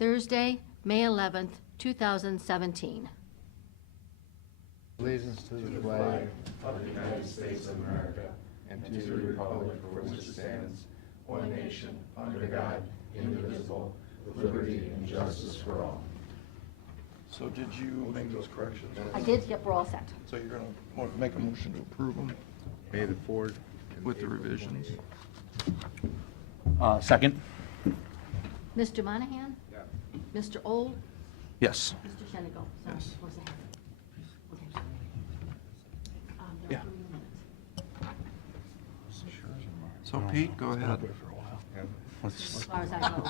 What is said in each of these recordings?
Thursday, May 11th, 2017. Allegiance to the flag of the United States of America and to the republic for which it stands, one nation, under God, indivisible, with liberty and justice for all. So did you make those corrections? I did, yep, we're all set. So you're going to make a motion to approve them May the 4th. with the revisions? Second? Mr. Monahan? Yeah. Mr. Old? Yes. Mr. Shenigo? Sorry, Yes. where's the head? Okay. Yeah. 3 minutes. So Pete, go ahead. As far as I know.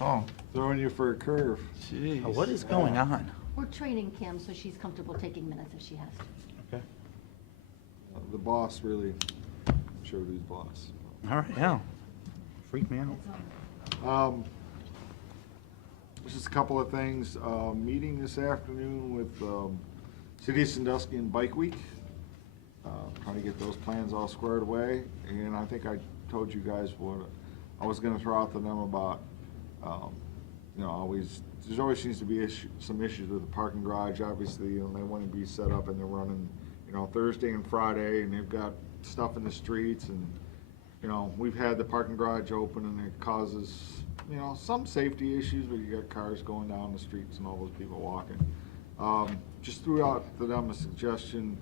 Oh, Throwing you for a curve. jeez. What is going on? We're training Kim so she's comfortable taking minutes if she has to. Okay. The boss really showed who's boss. All right, yeah. Freak me out. It's on. Just a couple of things. Meeting this afternoon with City of Sandusky and Bike Week. Trying to get those plans all squared away. And I think I told you guys what I was going to throw out to them about, there always seems to be some issues with the parking garage. Obviously, they want to be set up and they're running, Thursday and Friday, and they've got stuff in the streets, and we've had the parking garage open and it causes, some safety issues, but you got cars going down the streets and all those people walking. Just threw out to them a suggestion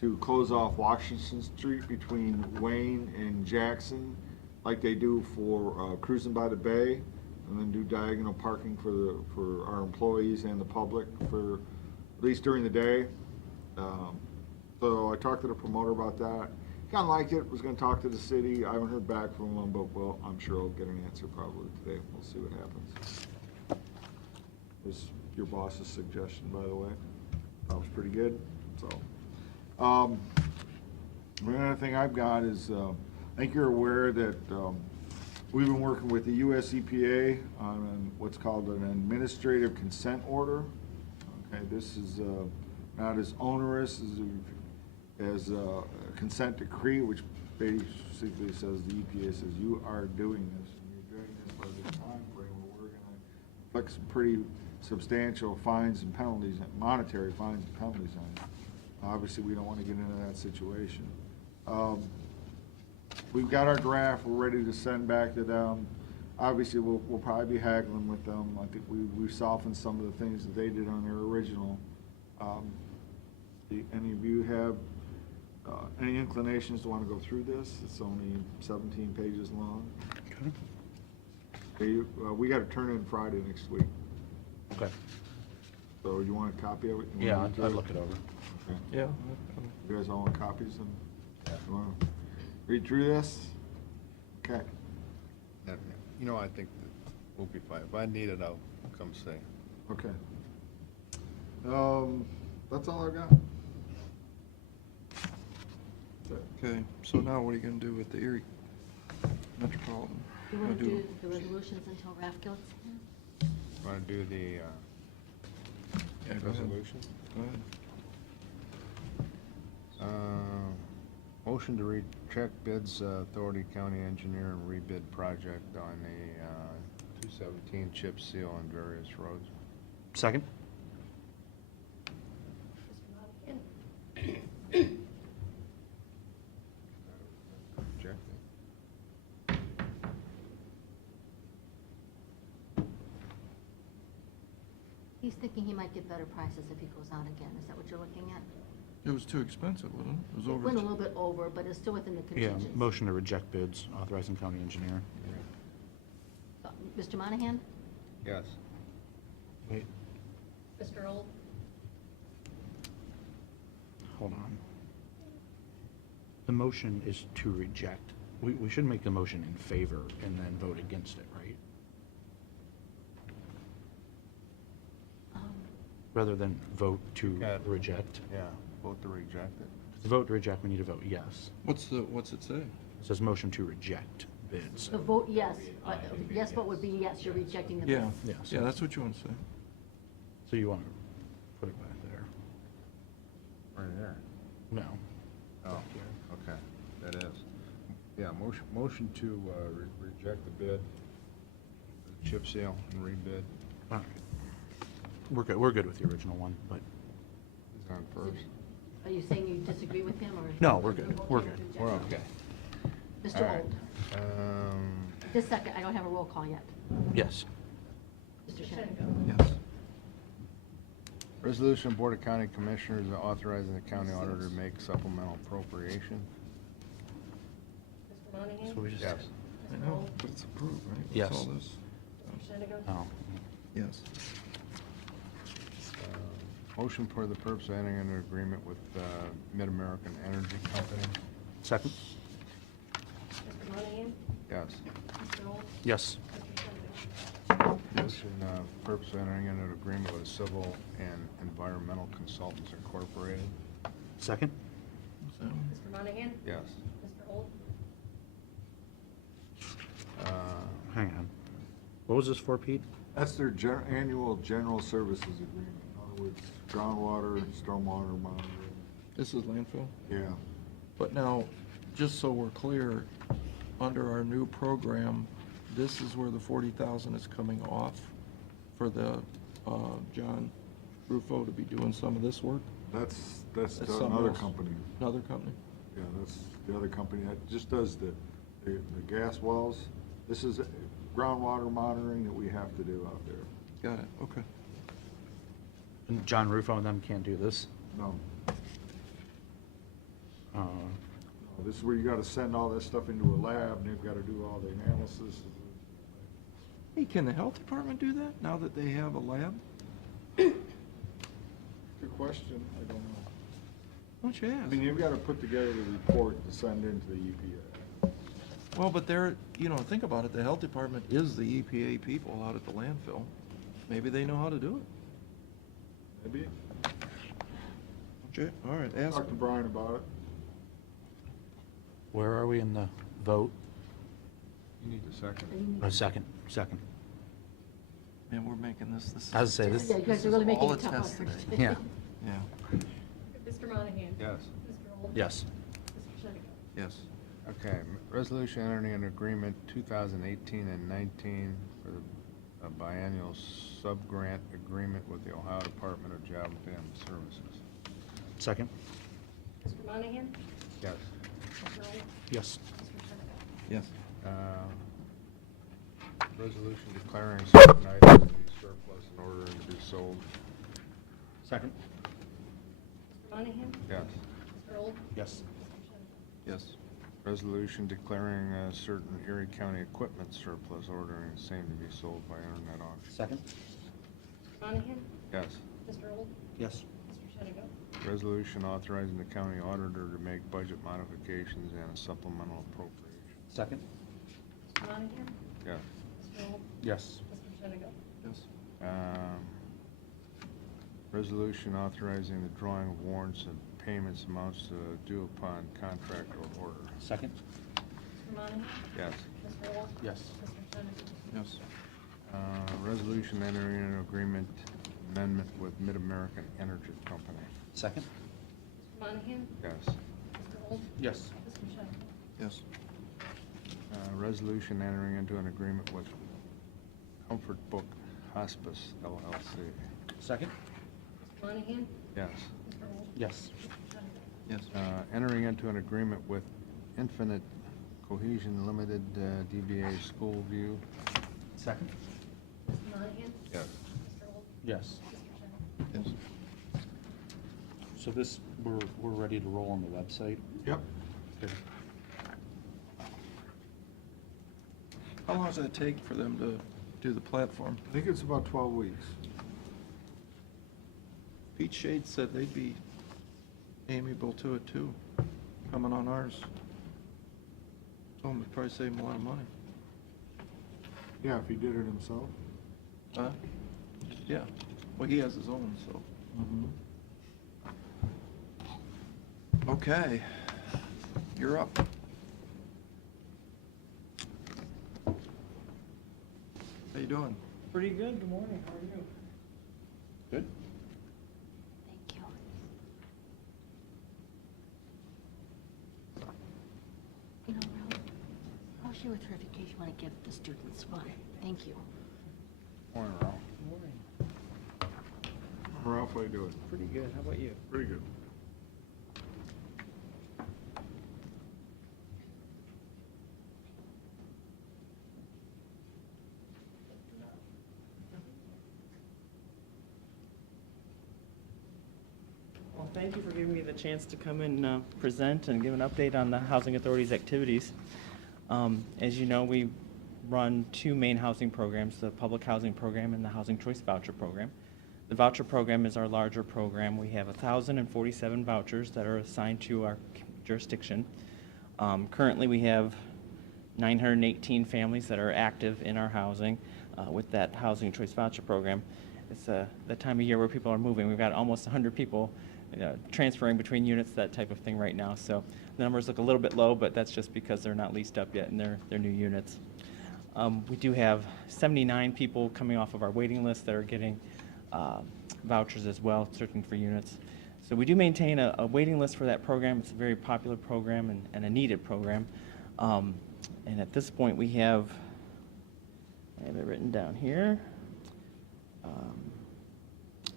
to close off Washington Street between Wayne and Jackson, like they do for cruising by the bay, and then do diagonal parking for our employees and the public for at least during the day. So I talked to the promoter about that. Kind of liked it. Was going to talk to the city. I haven't heard back from them, but I'm sure I'll get an answer probably today. We'll see what happens. Was your boss's suggestion, by the way. That was pretty good. So, another thing I've got is I think you're aware that we've been working with the U.S. EPA on what's called an administrative consent order. Okay, this is not as onerous as a consent decree, which basically says the EPA says you are doing this, and you're doing this by this time frame where we're going to inflict some pretty substantial fines and penalties, monetary fines and penalties on it. Obviously, we don't want to get into that situation. We've got our draft. We're ready to send back to them. Obviously, we'll probably be haggling with them. I think we've softened some of the things that they did on their original. Any of you have any inclinations to want to go through this? It's only 17 pages long. Okay, we got to turn in Friday next week. Okay. So you want a copy of it? Yeah, I'd look it over. Okay. Yeah. You guys all want copies? And you want to read through this? Okay. I think that we'll be fine. If I need it, I'll come say. Okay. That's all I got. Okay, so now what are you going to do with the Erie Metropolitan? You want to Wanna do the resolutions until Ralph gets here? Want to do the Yeah, go ahead. resolution? Go ahead. Motion to recheck bids, Authority County Engineer and rebid project on the 217 chip seal on various roads. Second? Rejected. He's thinking he might get better prices if he goes out again. Is that what you're looking at? It was too expensive, wasn't it? It was It over. went a little bit over, but it's still within the Yeah, contingency. motion to reject bids, authorizing county engineer. Mr. Monahan? Yes. Wait, Mr. Old? hold on. The motion is to reject. We should make the motion in favor and then vote against it, right? Rather than vote to Got it. reject. Yeah, vote to reject it. To vote to reject, we need to vote yes. What's it say? It says motion to reject bids. The vote, yes. Yes vote would be yes, you're rejecting the Yeah, bid. Yes. yeah, that's what you want to say. So you want to put it back there? Right there. No. Oh, okay, that is. Yeah, motion to reject the bid, the chip seal and rebid. All right. We're good with the original one, but, Who's on first? Are you saying you disagree with him, or? no, we're good, we're good. We're okay. All Mr. right. Old, Um, just a second, I don't have a roll call yet. Yes. Mr. Shannon. Yes. Resolution of Board of County Commissioners authorizing the county auditor to make supplemental appropriation. Mr. Monahan? So we just. Yes. I know, but it's approved, right? What's Yes. all this? Mr. Shannon? Oh, Yes. Motion for the purpose of entering into agreement with Mid-American Energy Company. second? Mr. Monahan? Yes. Mr. Old? Yes. Mr. Shannon? Motion purpose of entering into agreement with Civil and Environmental Consultants Incorporated. Second? What's that one? Mr. Monahan? Yes. Mr. Old? Hang on. What was this for, Pete? That's their annual general services agreement. In other words, groundwater, stormwater monitoring. This is landfill? Yeah. But now, just so we're clear, under our new program, this is where the 40,000 is coming off for the, John Rufo to be doing some of this work? That's That's something another else. company. Another company? Yeah, that's the other company that just does the gas wells. This is groundwater monitoring that we have to do out there. Got it, okay. And John Rufo and them can't do this? No, Uh, no, this is where you gotta send all this stuff into a lab, and they've gotta do all the analysis. Hey, can the health department do that now that they have a lab? Good question, I don't know. Why don't you I ask? mean, you've gotta put together the report to send into the EPA. Well, but they're, think about it, the health department is the EPA people out at the landfill. Maybe they know how to do it. Maybe, Okay, all right, ask. talk to Brian about it. Where are we in the vote? You need a second. Second. Man, we're making this. I was gonna say, this, Yeah, you guys are really This is making all it tough it on has her. today. yeah, Yeah, Mr. Monahan? Yes. Mr. Old? yes. Mr. Shannon? yes. Okay, resolution entering an agreement 2018 and 19 for the biennial sub-grant agreement with the Ohio Department of Job and Family Services. Second? Mr. Monahan? Yes. Mr. Old? Yes. Mr. Shannon? Yes. Resolution declaring certain items to be surplus in order to be sold. Second? Mr. Monahan? Yes. Mr. Old? Yes. Mr. Shannon? Yes. Resolution declaring certain Erie County equipment surplus, ordering the same to be sold by internet auction. Second? Mr. Monahan? Yes. Mr. Old? Yes. Mr. Shannon? Resolution authorizing the county auditor to make budget modifications and a supplemental appropriation. Second? Mr. Monahan? Yes. Mr. Old? Yes. Mr. Shannon? Yes. Resolution authorizing the drawing of warrants and payments amounts due upon contract or order. Second? Mr. Monahan? Yes. Mr. Old? Yes. Mr. Shannon? Yes. Resolution entering an agreement amendment with Mid-American Energy Company. Second? Mr. Monahan? Yes. Mr. Old? Yes. Mr. Shannon? Yes. Resolution entering into an agreement with Comfort Book Hospice LLC. Second? Mr. Monahan? Yes. Mr. Old? Yes. Mr. Shannon? Yes. Entering into an agreement with Infinite Cohesion Limited, DBA School View. Second? Mr. Monahan? Yes. Mr. Old? Yes. Mr. Shannon? Yes. So this, we're ready to roll on the website? Yep. Okay. How long does that take for them to do the platform? I think it's about 12 weeks. Pete Shade said they'd be amiable to it too, coming on ours. Told him it'd probably save him a lot of money. Yeah, if he did it himself. Huh? Yeah. Well, he has his own, so. Okay. You're up. How you doing? Pretty good, good morning, how are you? Good? Thank you. You know, Rose, Roshi with certification want to give the students one. Thank you. Morning, Ralph. Morning. Ralph, how you doing? Pretty good. How about you? Pretty good. Well, thank you for giving me the chance to come and present and give an update on the Housing Authority's activities. As you know, we run two main housing programs, the Public Housing Program and the Housing Choice Voucher Program. The Voucher Program is our larger program. We have 1,047 vouchers that are assigned to our jurisdiction. Currently, we have 918 families that are active in our housing with that Housing Choice Voucher Program. It's the time of year where people are moving. We've got almost 100 people transferring between units, that type of thing right now. So the numbers look a little bit low, but that's just because they're not leased up yet and they're new units. We do have 79 people coming off of our waiting list that are getting vouchers as well, searching for units. So we do maintain a waiting list for that program. It's a very popular program and a needed program. And at this point, I have it written down here,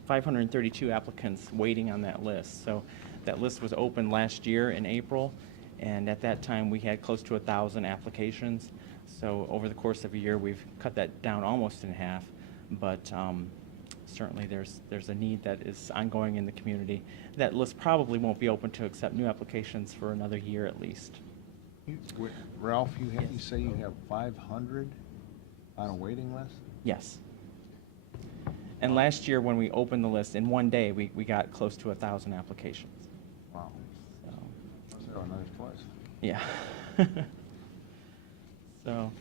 532 applicants waiting on that list. So that list was opened last year in April, and at that time, we had close to 1,000 applications. So over the course of a year, we've cut that down almost in half, but certainly there's a need that is ongoing in the community. That list probably won't be open to accept new applications for another year at least. Ralph, you say you have 500 on a waiting list? Yes. And last year, when we opened the list, in one day, we got close to 1,000 applications. Wow. So, That's a nice place. yeah. So,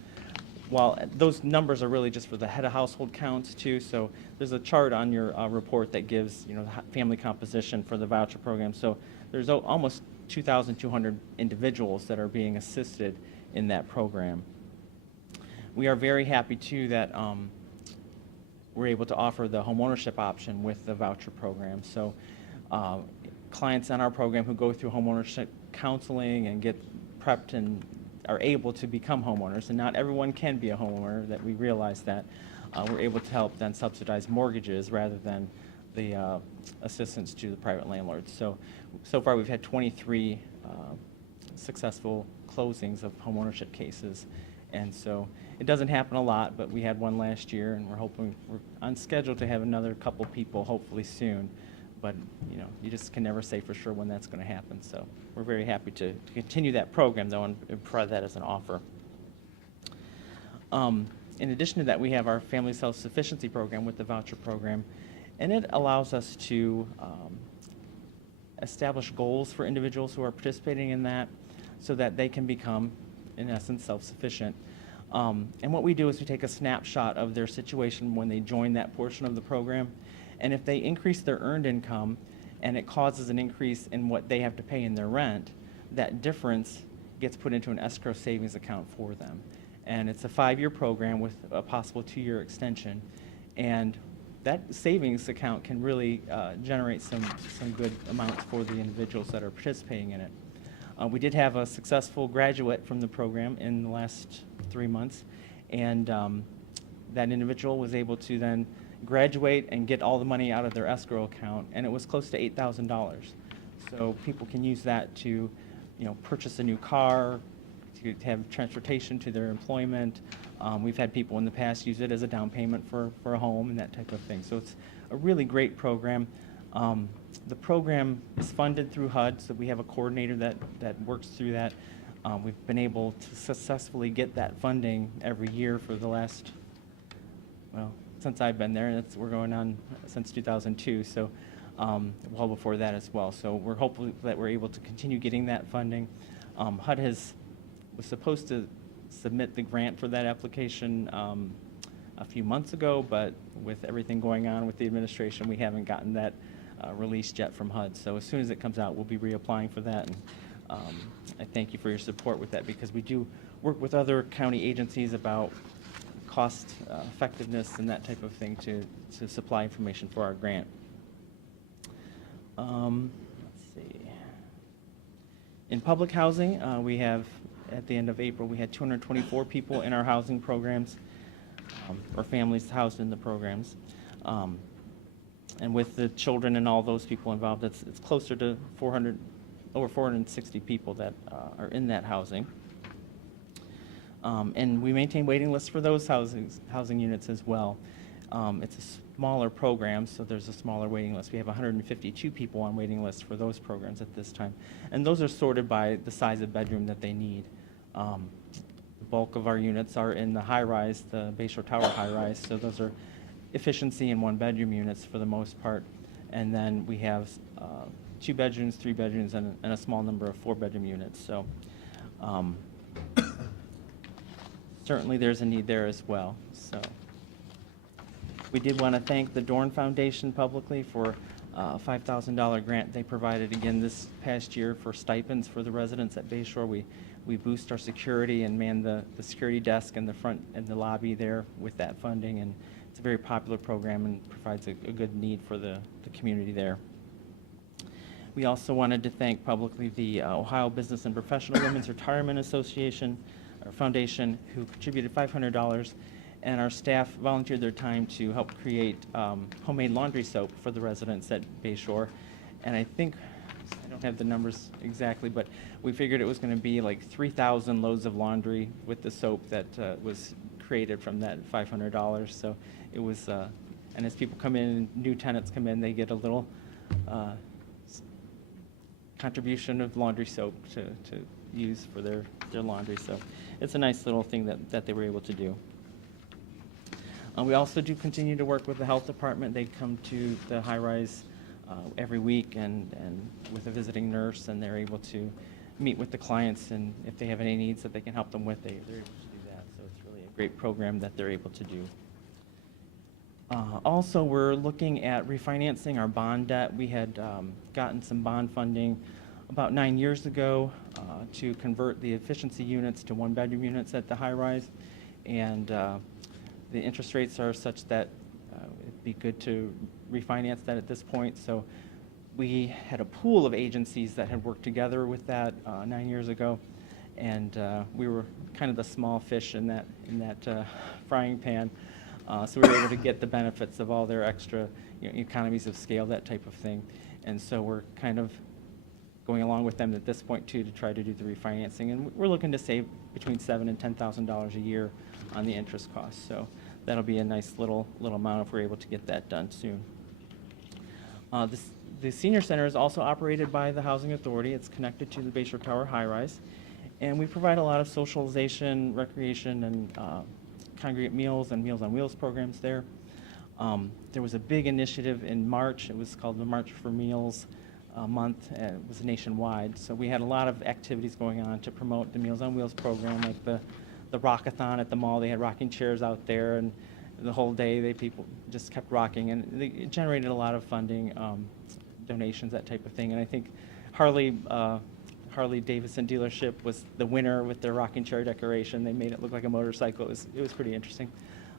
while those numbers are really just for the head of household counts too, so there's a chart on your report that gives, the family composition for the voucher program. So there's almost 2,200 individuals that are being assisted in that program. We are very happy too that we're able to offer the homeownership option with the voucher program. So clients on our program who go through homeownership counseling and get prepped and are able to become homeowners, and not everyone can be a homeowner, that we realize that. We're able to help then subsidize mortgages rather than the assistance to the private landlords. So far we've had 23 successful closings of homeownership cases. And so it doesn't happen a lot, but we had one last year, and we're on schedule to have another couple people hopefully soon. But you just can never say for sure when that's going to happen. So we're very happy to continue that program, though, and provide that as an offer. In addition to that, we have our Family Self-Sufficiency program with the voucher program, and it allows us to establish goals for individuals who are participating in that so that they can become, in essence, self-sufficient. And what we do is we take a snapshot of their situation when they join that portion of the program. And if they increase their earned income and it causes an increase in what they have to pay in their rent, that difference gets put into an escrow savings account for them. And it's a 5-year program with a possible 2-year extension. And that savings account can really generate some good amounts for the individuals that are participating in it. We did have a successful graduate from the program in the last 3 months, and that individual was able to then graduate and get all the money out of their escrow account, and it was close to $8,000. So people can use that to, purchase a new car, to have transportation to their employment. We've had people in the past use it as a down payment for a home and that type of thing. So it's a really great program. The program is funded through HUD, so we have a coordinator that works through that. We've been able to successfully get that funding every year for the last, since I've been there, and we're going on since 2002, so well before that as well. So we're hopeful that we're able to continue getting that funding. HUD was supposed to submit the grant for that application a few months ago, but with everything going on with the administration, we haven't gotten that released yet from HUD. So as soon as it comes out, we'll be reapplying for that. And I thank you for your support with that, because we do work with other county agencies about cost effectiveness and that type of thing to supply information for our grant. Let's see. In public housing, we have, at the end of April, we had 224 people in our housing programs. or families housed in the programs. And with the children and all those people involved, it's closer to over 460 people that are in that housing. And we maintain waiting lists for those housing units as well. It's a smaller program, so there's a smaller waiting list. We have 152 people on waiting lists for those programs at this time. And those are sorted by the size of bedroom that they need. The bulk of our units are in the high-rise, the Bayshore Tower high-rise, so those are efficiency in one-bedroom units for the most part. And then we have 2 bedrooms, 3 bedrooms, and a small number of 4-bedroom units. So certainly there's a need there as well. So we did want to thank the Dorn Foundation publicly for a $5,000 grant they provided again this past year for stipends for the residents at Bayshore. We boost our security and man the security desk in the front and the lobby there with that funding, and it's a very popular program and provides a good need for the community there. We also wanted to thank publicly the Ohio Business and Professional Women's Retirement Association or Foundation, who contributed $500, and our staff volunteered their time to help create homemade laundry soap for the residents at Bayshore. And I think, I don't have the numbers exactly, but we figured it was going to be like 3,000 loads of laundry with the soap that was created from that $500. So it was, and as people come in, new tenants come in, they get a little contribution of laundry soap to use for their laundry. So it's a nice little thing that they were able to do. We also do continue to work with the health department. They come to the high-rise every week and with a visiting nurse, and they're able to meet with the clients, and if they have any needs that they can help them with, they're able to do that. So it's really a great program that they're able to do. Also, we're looking at refinancing our bond debt. We had gotten some bond funding about 9 years ago to convert the efficiency units to one-bedroom units at the high-rise, and the interest rates are such that it'd be good to refinance that at this point. So we had a pool of agencies that had worked together with that 9 years ago, and we were kind of the small fish in that frying pan. So we were able to get the benefits of all their extra, economies of scale, that type of thing. And so we're kind of going along with them at this point too to try to do the refinancing. And we're looking to save between $7,000 and $10,000 a year on the interest costs. So that'll be a nice little amount if we're able to get that done soon. The senior center is also operated by the Housing Authority. It's connected to the Bayshore Tower high-rise. And we provide a lot of socialization, recreation, and congregate meals and Meals on Wheels programs there. There was a big initiative in March. It was called the March for Meals month. It was nationwide. So we had a lot of activities going on to promote the Meals on Wheels program, like the Rockathon at the mall. They had rocking chairs out there, and the whole day people just kept rocking, and it generated a lot of funding, donations, that type of thing. And I think Harley Davidson dealership was the winner with their rocking chair decoration. They made it look like a motorcycle. It was pretty interesting.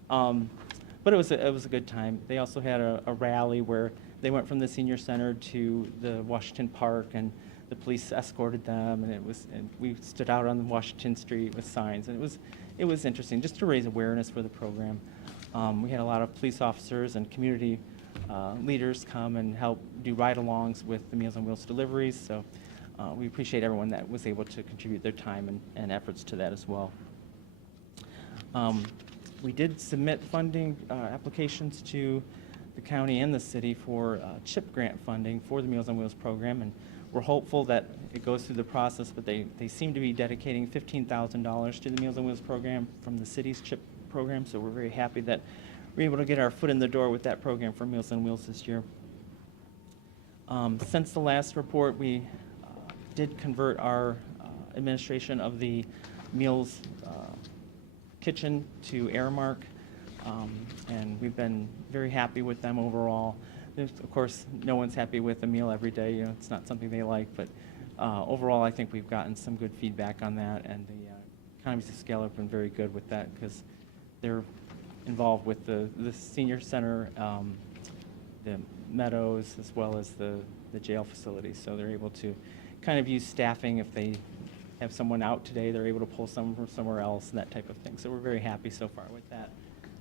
But it was a good time. They also had a rally where they went from the senior center to the Washington Park, and the police escorted them, and we stood out on Washington Street with signs, and it was interesting just to raise awareness for the program. We had a lot of police officers and community leaders come and help do ride-alongs with the Meals on Wheels deliveries. So we appreciate everyone that was able to contribute their time and efforts to that as well. We did submit funding applications to the county and the city for CHIP grant funding for the Meals on Wheels program, and we're hopeful that it goes through the process, but they seem to be dedicating $15,000 to the Meals on Wheels program from the city's CHIP program, so we're very happy that we're able to get our foot in the door with that program for Meals on Wheels this year. Since the last report, we did convert our administration of the Meals kitchen to Aramark, and we've been very happy with them overall. Of course, no one's happy with a meal every day. It's not something they like, but overall, I think we've gotten some good feedback on that, and the economies of scale have been very good with that because they're involved with the senior center, the Meadows, as well as the jail facility. So they're able to kind of use staffing. If they have someone out today, they're able to pull someone from somewhere else and that type of thing. So we're very happy so far with that.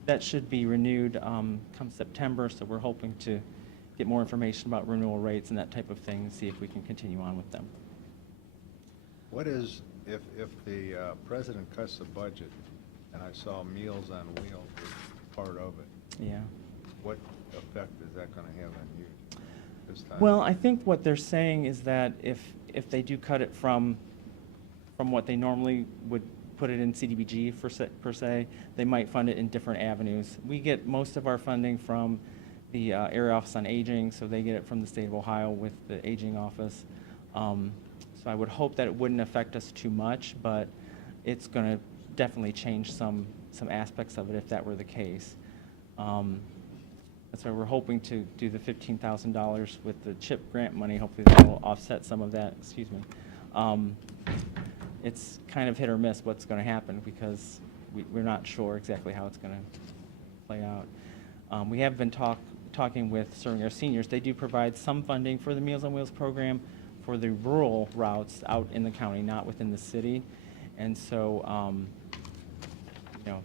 That should be renewed come September, so we're hoping to get more information about renewal rates and that type of thing, and see if we can continue on with them. What is, if the president cuts the budget, and I saw Meals on Wheels was part of it, Yeah. what effect is that gonna have on you this time? Well, I think what they're saying is that if they do cut it from what they normally would put it in CDBG per se, they might fund it in different avenues. We get most of our funding from the Area Office on Aging, so they get it from the state of Ohio with the Aging Office. So I would hope that it wouldn't affect us too much, but it's going to definitely change some aspects of it if that were the case. That's why we're hoping to do the $15,000 with the CHIP grant money. Hopefully that will offset some of that. Excuse me. It's kind of hit or miss what's going to happen because we're not sure exactly how it's going to play out. We have been talking with Serving Our Seniors. They do provide some funding for the Meals on Wheels program for the rural routes out in the county, not within the city. And so,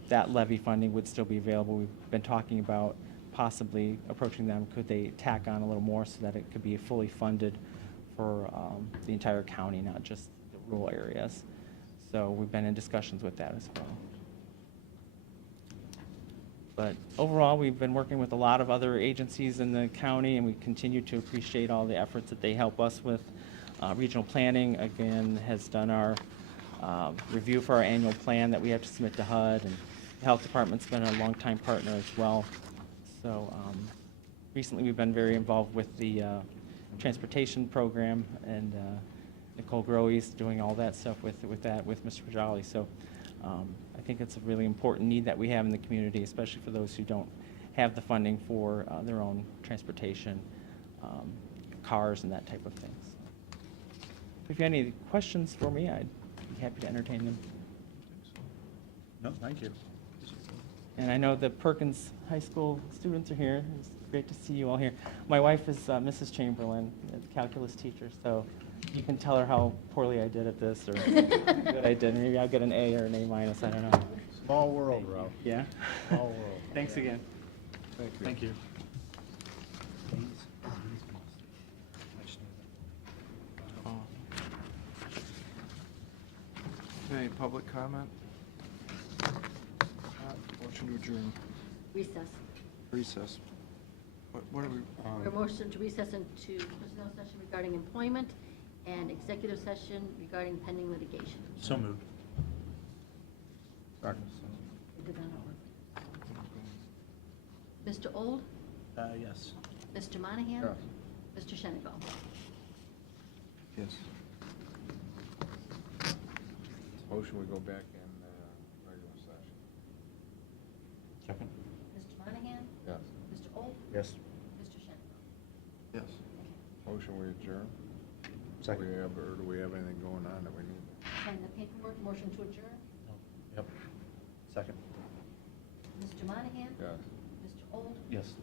that levy funding would still be available. We've been talking about possibly approaching them. Could they tack on a little more so that it could be fully funded for the entire county, not just the rural areas? So we've been in discussions with that as well. But overall, we've been working with a lot of other agencies in the county, and we continue to appreciate all the efforts that they help us with. Regional Planning, again, has done our review for our annual plan that we have to submit to HUD, and the Health Department's been a longtime partner as well. So recently, we've been very involved with the transportation program, and Nicole Groe's doing all that stuff with Mr. Pajali. So I think it's a really important need that we have in the community, especially for those who don't have the funding for their own transportation, cars and that type of thing. So if you have any questions for me, I'd be happy to entertain them. No, thank you. And I know the Perkins High School students are here. It's great to see you all here. My wife is Mrs. Chamberlain, a calculus teacher, so you can tell her how poorly I did at this or good I did. Maybe I'll get an A or an A minus, I don't know. Small world, Ralph. Yeah? Small world. Thanks again. Thank you. Thank you. Okay, public comment? Motion to adjourn. Recess. Recess. What are we? A motion to recess into personnel session regarding employment and executive session regarding pending litigation. So moved. Second. We did that all. Mr. Old? Yes. Mr. Monahan? Yes. Mr. Shenango? Yes. Motion, we go back in regular session. Second? Mr. Monahan? Yes. Mr. Old? Yes. Mr. Shenango? Yes. Motion, we adjourn? Second. Do we have anything going on that we need? Sign the paperwork, motion to adjourn. Yep. Second? Mr. Monahan? Yes. Mr. Old? Yes.